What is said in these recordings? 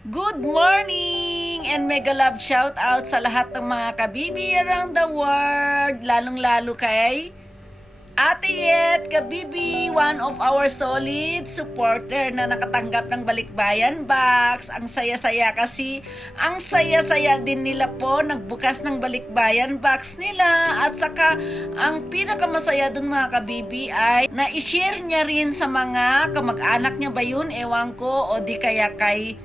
Good morning and mega love shout out sa lahat ng mga kabibi around the world, lalong-lalo kay Ate Yet Kabibi, one of our solid supporter na nakatanggap ng Balikbayan Box. Ang saya-saya kasi, ang saya-saya din nila po nagbukas ng Balikbayan Box nila. At saka, ang pinakamasaya dun mga kabibi ay na-share niya rin sa mga kamag-anak niya ba yun? Ewan ko, o di kaya kay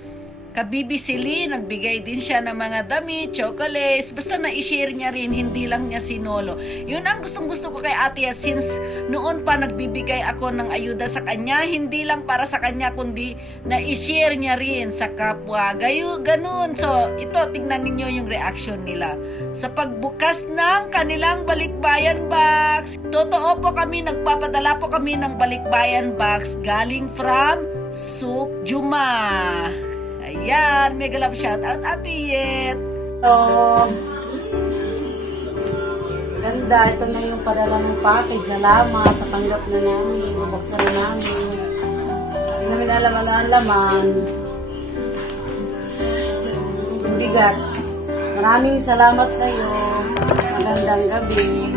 Kabibi Sili, nagbigay din siya ng mga damit, chocolates, basta na-share niya rin, hindi lang niya sinolo. Yun ang gustong-gusto ko kay Ate Yet, since noon pa nagbibigay ako ng ayuda sa kanya, hindi lang para sa kanya, kundi na-share niya rin sa kapwa. Ganun. So, ito, tingnan ninyo yung reaction nila. Sa pagbukas ng kanilang Balikbayan Box, totoo po kami, nagpapadala po kami ng Balikbayan Box galing from Suk Juma. Ayan, mega love shout out Ate Yet. Ganda, ito na yung padala ng package. Salamat, tatanggap na namin, bubuksan na namin. Hindi namin alam ang laman. Bigat. Maraming salamat sa iyo. Magandang gabi.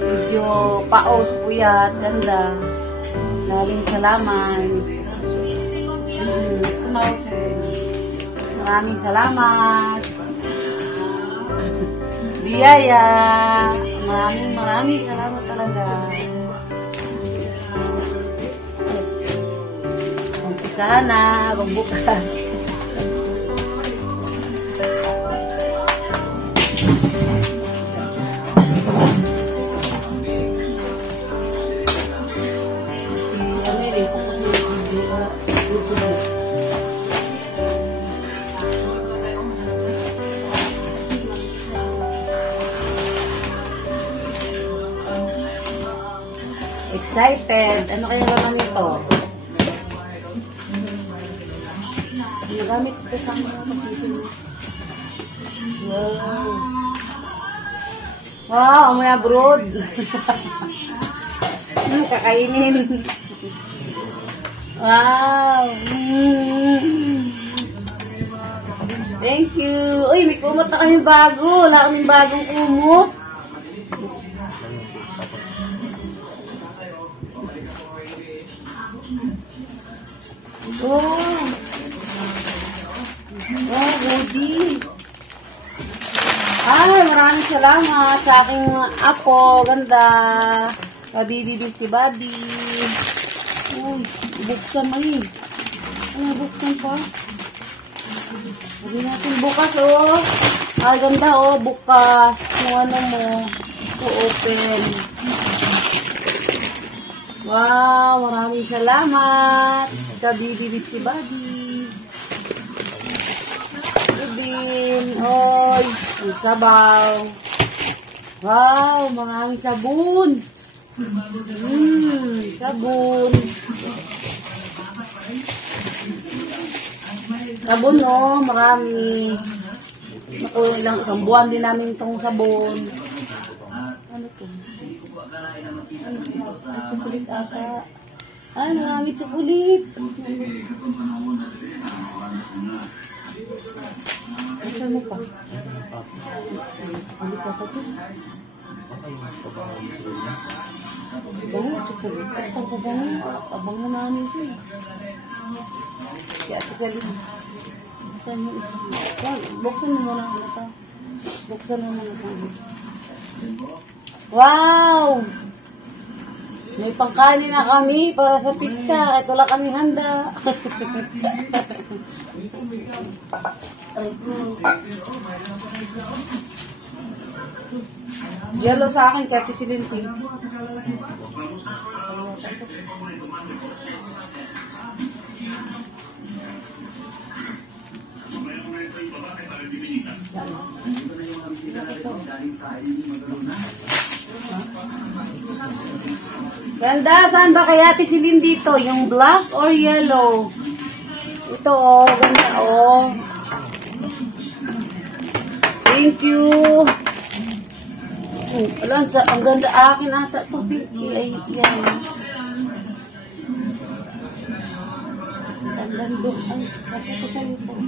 Medyo paos puyat, ganda. Maraming salamat. Tumawag sa iyo. Maraming salamat. Biyaya. Maraming salamat talaga. Umpisa na, magbukas. Excited. Ano kaya naman ito? Nagamit ito sa mga pasisin. Wow. Wow, amoy abroad. Kakainin. Wow. Thank you. Uy, may kumot na kami bago. Wala kaming bagong kumot. Oh, ready. Ay, maraming salamat sa aking apo. Ganda. Kabibi Bisti Badi. Uy, buksan mo eh. Ano, buksan pa? Hindi natin bukas, oh. Ay, ganda, oh. Bukas. Yung ano mo. Open. Wow, maraming salamat. Kabibi Bisti Badi. Udin. Oy, ang sabaw. Wow, maraming sabon. Sabon. Sabon, oh, marami. Naku, isang buwan din namin itong sabon. Ano to? Chocolate ata. Ay, marami chocolate. Saan mo pa? Ano ka pa ito? Bango, chocolate. Kapag pa bango. Abango namin ito eh. Kaya ito sa lima. Saan mo isa? Buksan mo muna ang ito. Buksan mo muna ito. Wow! May pangkain na kami para sa pista. Ito lang kami handa. Yellow sa akin, kati silinting. Ganda, saan ba kaya tisilin dito? Yung black or yellow? Ito, oh, ganda, oh. Thank you. Alam, ang ganda akin ata ito. Ay, yan. Ganda Nandun, ay, kasi ko sa'yo po.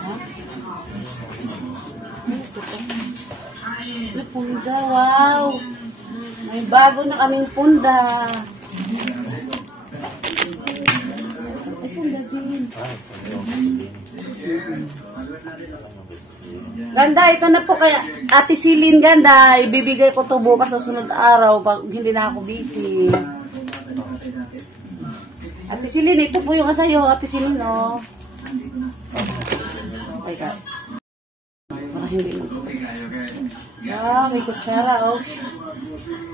Ha? Ay, punda, wow! May bago na kaming punda. Ay, punda din. Ganda, ito na po kay Ate Silin, ganda. Ibibigay ko to bukas sa sunod araw pag hindi na ako busy. Ate Silin, ito po yung asayo. Ate Silin, oh. Okay, guys. Para hindi mo. Ah, may kutsara, oh.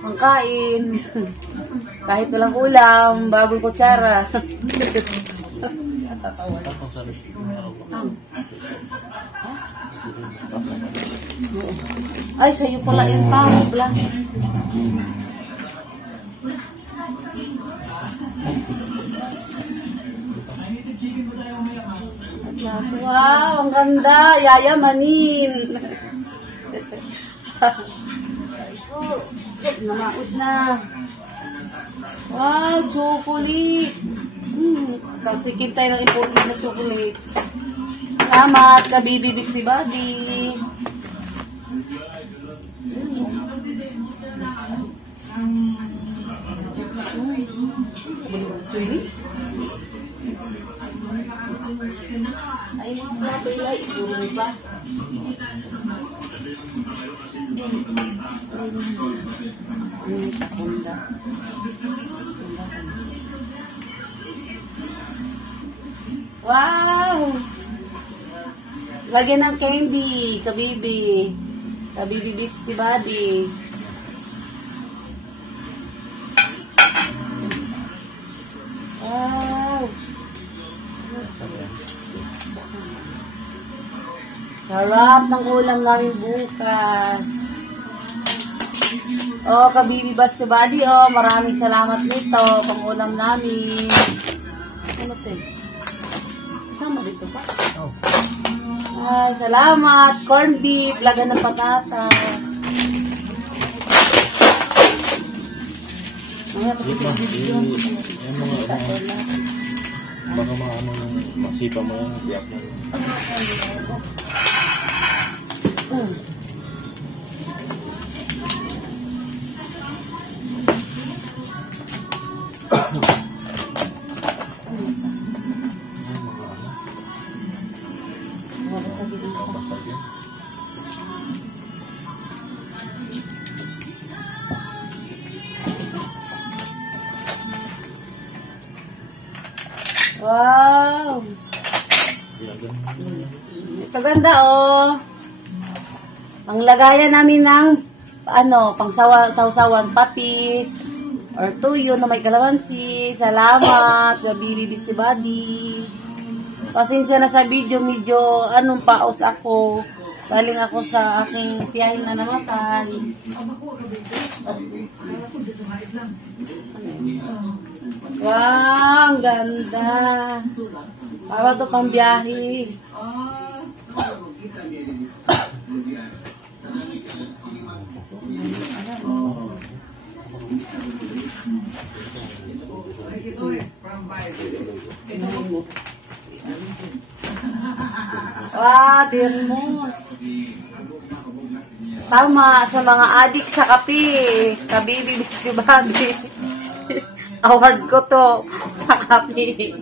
Pangkain. Kahit walang ulam, bagong kutsara. Ay, sa'yo pala yung tawag lang. Wow, ang ganda. Yayamanin. Namaus na. Wow, chocolate. Katikin tayo ng imported na chocolate. Salamat, Kabibi Bisty Buddy. Ay, mga plato ila, siguro ba? Takunda. Wow! Lagyan ng candy, Kabibi. Kabibi Bisty Buddy. Wow! Sarap ng ulam namin bukas. Oh, Kabibi Bisty Buddy, oh, maraming salamat nito pang ulam namin. Ano ito? Kasama dito pa? Oh. Ay, salamat. Corn beef, lagan ng patatas. Baka maano yung masipa mo yung biyak mo. Wow! Ito ganda, oh. Ang lagayan namin ng pang sausawan patis or tuyo na may kalamansi. Salamat, Kabibi Bisty Buddy. Pasensya na sa video, medyo paos ako. Galing ako sa aking tiyahin na namatay. Wow, ang ganda. Para ito pang biyahe. Termos. Tama sa mga adik sa kape. Kabibi Bisty Buddy. Award ko to sa kape.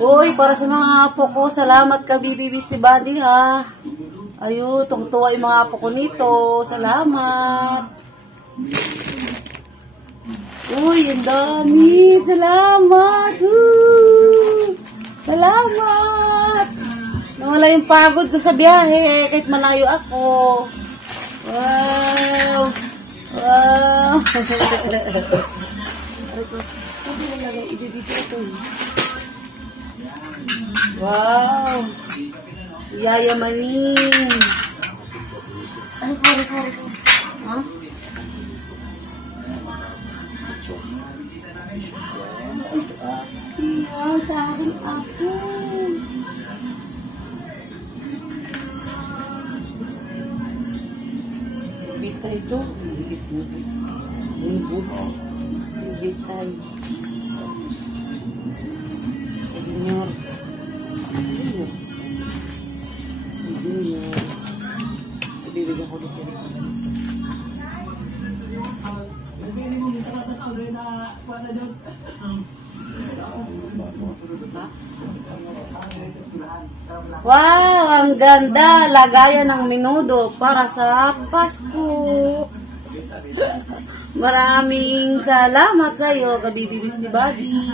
Uy, para sa mga apo ko, salamat Kabibi Bisty Buddy, ha. Ayun, tungtuwa yung mga apo ko nito. Salamat. Uy, ang dami. Salamat. Salamat. Nawala yung pagod ko sa biyahe kahit malayo ako. Wow. Wow. Wow. Yayamanin. Ano ko? Ha? Wow, sa akin ako. Kita ito. Higit tayo. Junior. Ibibigyan ko dito. Wow, ang ganda. Lagayan ng menudo para sa Pasko. Maraming salamat sa iyo, Kabibi Bisty Buddy.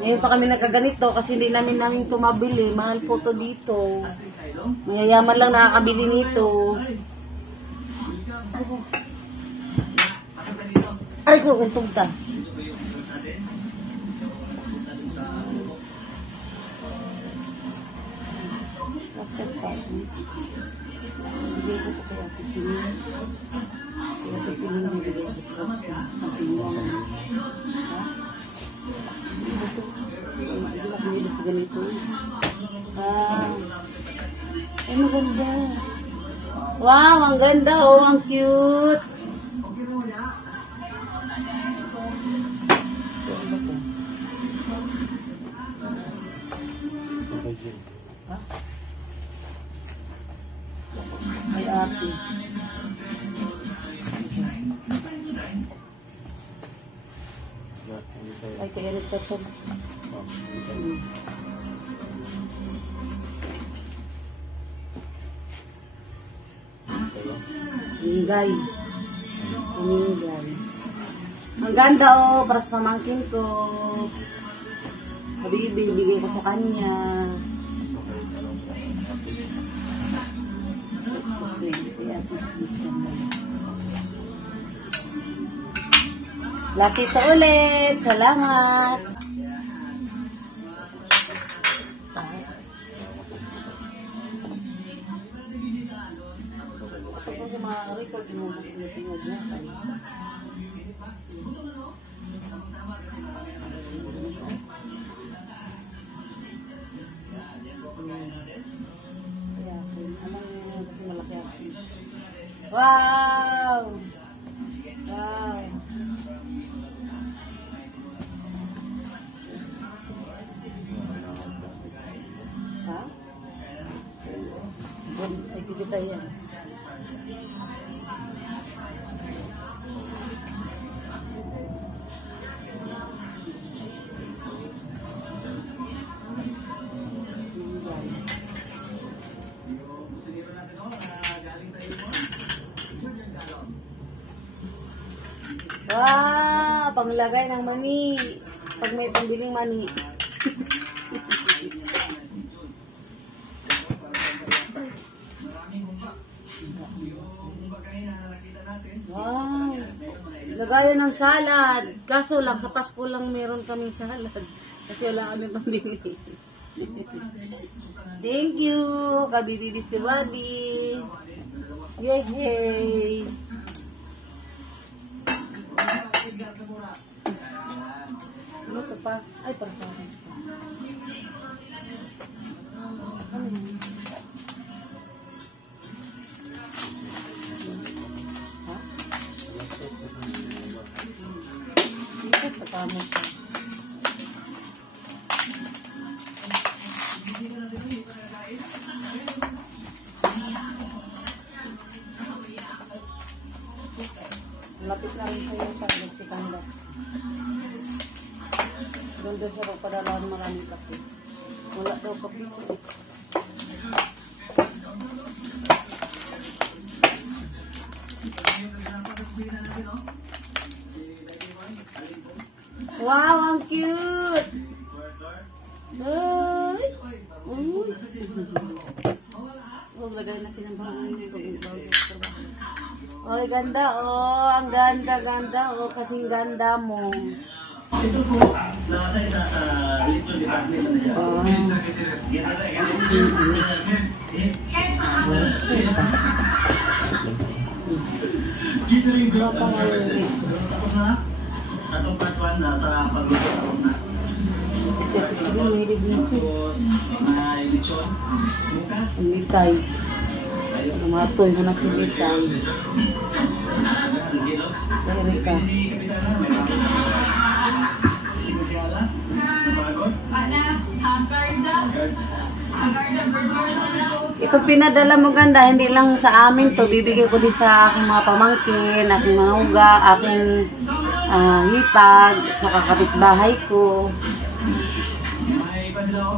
Ngayon pa kami nagkaganito kasi hindi namin tumabili. Mahal po to dito. Mayayaman lang nakakabili nito. Ay ko, untog ta. Kasat sa akin. Bigay ko po kaya ito sila. Kaya ito sila na bigay ko po sa pinuwan. Hindi na kamilit sa ganito. Ay, maganda. Wow, ang ganda. Oh, ang cute. Ha? Ay, ate. Ay, kaya rin ito. Ingay. Ingay. Ang ganda oh, para sa pamangkin ko. Bigay ko sa kanya. Lucky to ulit. Salamat. Wow! Wow! Ha? Ay, kita yan. Wow! Panglagay ng mani. Pag may pambiling mani. Wow! Lagayan ng salad. Kaso lang, sa Pasko lang meron kaming salad. Kasi wala kami pambili. Thank you, Kabibi Bisty Buddy. Yay! Ano ito pa? Ay, para sa akin. Ano yun? Ha? Ito, patamo siya. Lapit na rin sa'yo sa nagsikanda. Doon siya daw padalawan maraming kape. Wala daw kape. Wow, ang cute! Ay! Uy! Oh, lagay natin ang bahangin nito. Oy, ganda oh. Ang ganda oh. Kasing ganda mo. Ito po, nakasalita sa Litson Department na siya. Kisaling group ang tapos na? Atong part 1 na sa pagluto tapos na. Tapos, mga lechon, bukas. Mitay. Ayun. Matoy ko na silitan. Erika. Ito pinadala mo ganda, hindi lang sa amin to. Bibigay ko din sa aking mga pamangkin, aking mga uga, aking hipag, saka kapitbahay ko.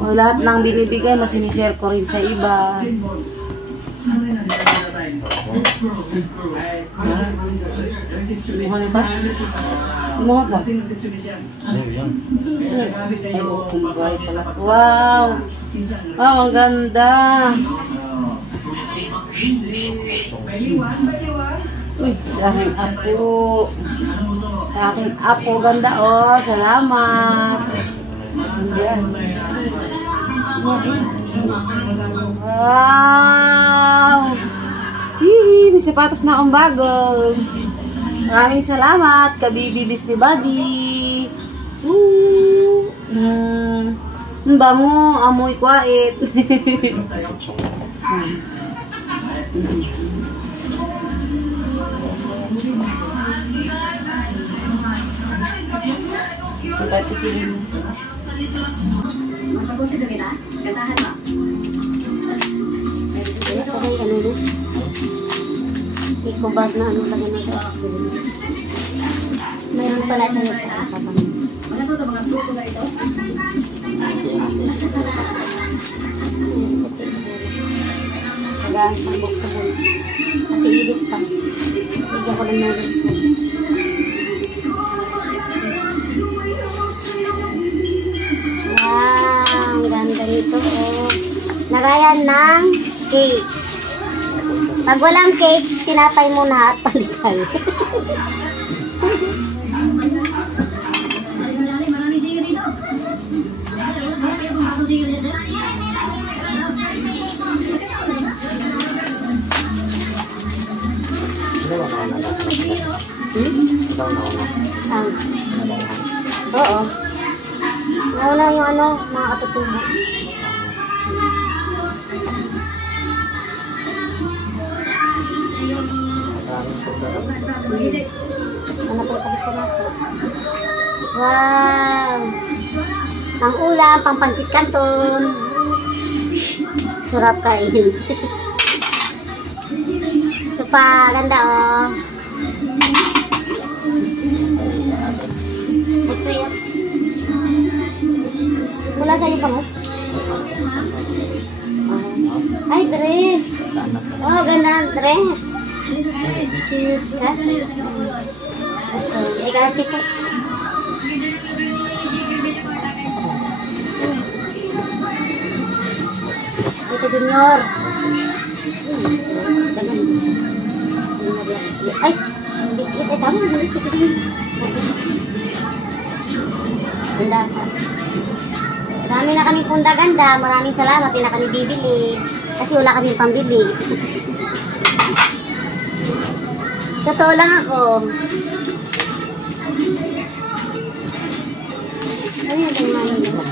O, lahat ng binibigay mo, sinishare ko rin sa iba. Mukha na ba? Mukha ba? Wow! Wow, ang ganda! Uy, sa aking apo. Sa aking apo, ganda oh. Salamat. Wow! Hihi, may sapatos na akong bago. Maraming salamat, Kabibi Bisty Buddy. Ang bango, amoy kwait. Masabuti sa kita, katahan mo. Ikubag na ano lagi na ito. Mayroon pala sa iyo. Mga sa mga fruto na ito? Tagaan sambok sa buwan. At iidit pa. Bigyan ko ng noodles na. Wow, ang ganda nito. Oh. Nagayan ng cake. Pag walang cake, tinapay muna at pansal. Marami siya dito. Ako siya dito. Saan? Oo. Nauna yung ano, nakakatutubo. Ano po yung ko nato? Wow! Ang ulam, pampansit kanton. Sarap kain. Ito pa, ganda oh. Ito yan. Wala sa'yo pa mo? Ay, dress. Oh, ganda ang dress. Cute, ha? So, ikaw dito. Ito, Junior. Ay, ito, tama. Ganda ka. Marami na kami punda ganda. Maraming salamat. Hindi na kami bibili. Kasi wala kami pambili. Totoo lang ako. Ano yung ganyan nila?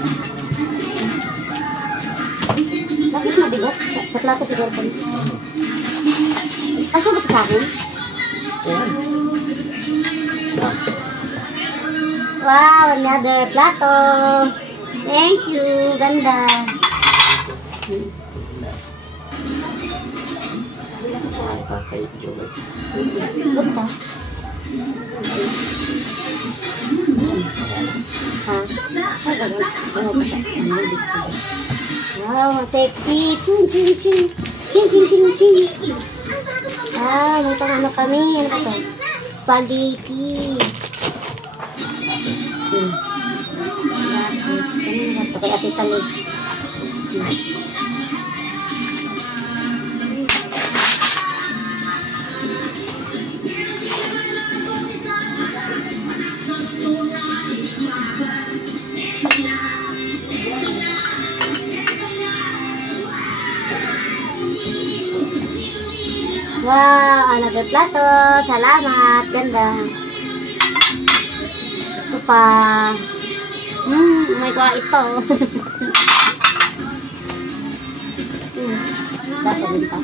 Bakit mabigat? Sa plato siguro ko. Aso ba ito sa akin? Wow, another plato. Thank you. Ganda. Buta. Wow, sexy. Ching, ching, ching. Ching, ching, ching, ching. Ah, may pang ano kami. Ano ba ito? Spaghetti. Ito kay Ate Talig. Wow, another plato. Salamat. Ganda. Ito pa. May kuha ito. Dapat din pa.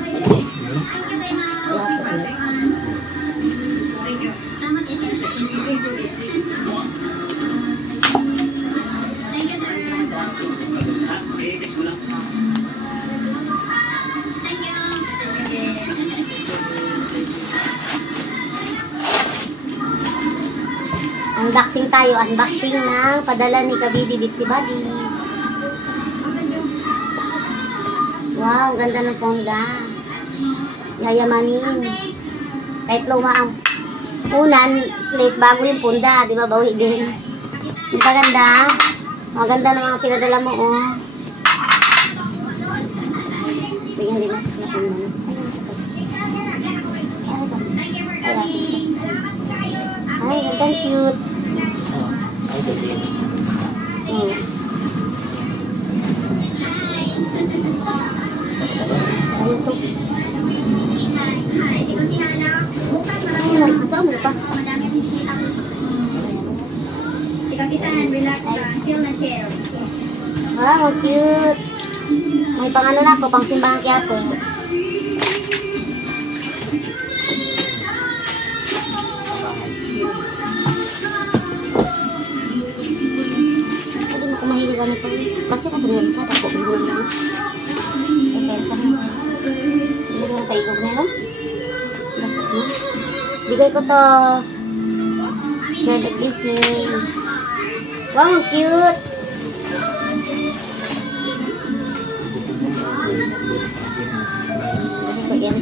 Unboxing tayo. Unboxing ng padala ni Kabibi Beastie Buddy. Wow, ganda ng pongga. Yayamanin. Kahit luma ang unan, place bago yung punda. Di ba? Bawi din. Di ba ganda? Maganda na mga pinadala mo, oh. Bigyan din natin sa punda. Ay, ganda, cute. Ano to? Ay, saan mo pa? Wow, cute. May pangano na ako, pang simbahan kaya ako. Mahilig ano to. Kasi katulad sa ako bilang lang. Okay, kasi hindi mo paikog na lang. Bigay ko to. Share the business. Wow, cute. Ito yan.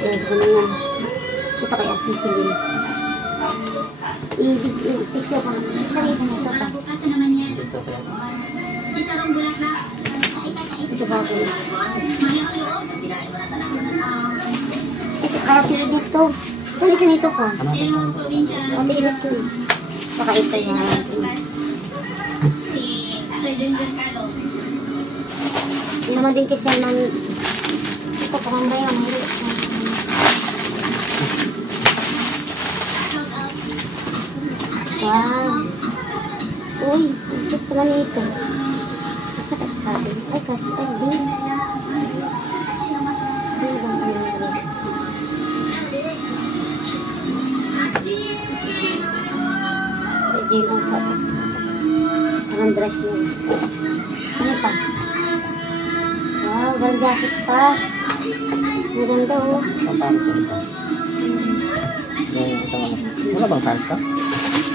Yan, sa kanangan. Ito kay Asti Silin. I-picture ko na. Isa na ito pa. Ito sa akin. Kaya tili dito. Saan isa nito po? Ate ilat ko. Saka ito yan. Hindi naman din kasi naman. Ito pa man ba yun? Wow. Uy, ito pala nito. Sakit sa akin. Ay, kasi, ay, din. Din bang ano nito? Ay, din ang pata. Parang brush niya. Ano pa? Wow, ganda jacket pa. Maganda, oh. Paano sa isa? Yung isang ano? Wala bang salta?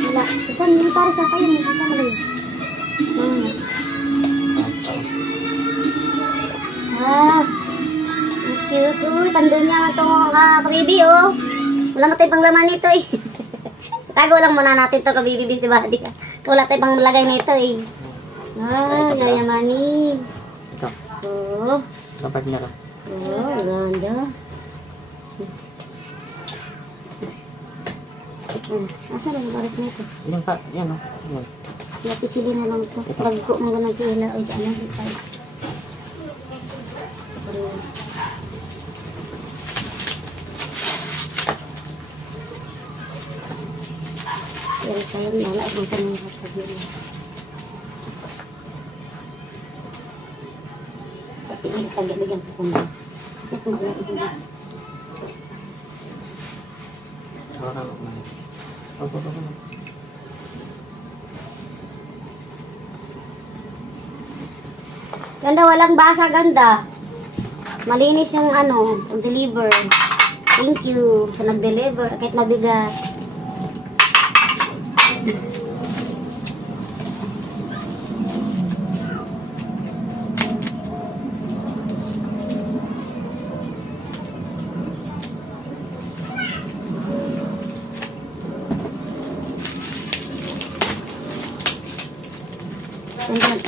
Wala. Saan yung para sa kayo? Saan mo rin? Ah. Ang cute. Uy, pandun niya ito kabibi, oh. Wala na tayong panglaman nito, eh. Tago lang muna natin ito, Kabibi Beastie Buddy. Wala tayong panglagay nito, eh. Ah, yayamanin. Ito. Oh. Kapag na ka. Oh, ganda. Asa lang yung pares na ito? Yan pa, yan o. Yan. Napisili na lang ito. Pagko mo ganang pila. Ay, ano? Ito. Pero tayo wala akong sanay sa pagkili. Sa tingin pag-ibigyan ko kung kasi kung wala isip. Ganda, walang basa, ganda. Malinis yung ano, pag-deliver. Thank you sa nag-deliver. Kahit mabigat.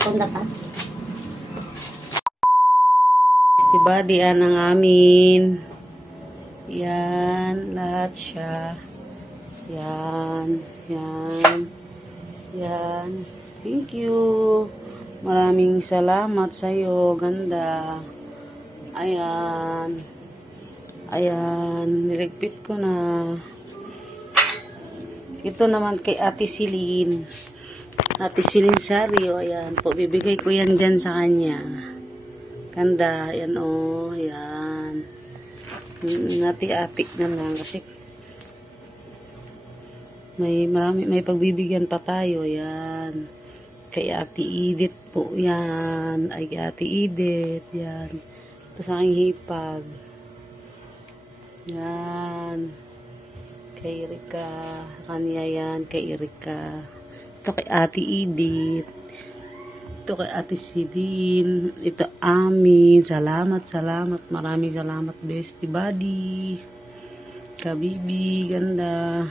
Ganda pa. Diba, diyan ang amin. Yan, lahat siya. Yan, yan, yan. Thank you. Maraming salamat sa'yo. Ganda. Ayan. Ayan, niligpit ko na. Ito naman kay Ate Silin. Ate Silin Sario. Ayan po, bibigay ko yan dyan sa kanya. Ganda, yan o, yan. Ati-ati na lang kasi may pagbibigyan pa tayo. Yan. Kay Ate Edith po. Yan. Ay, Ate Edith. Yan. Ito sa aking hipag. Yan. Kay Erika. Kanya yan. Kay Erika. Ito kay Ate Edith. Ito kay Ate Sidin. Ito amin. Salamat. Maraming salamat, bestie buddy. Kabibi. Ganda.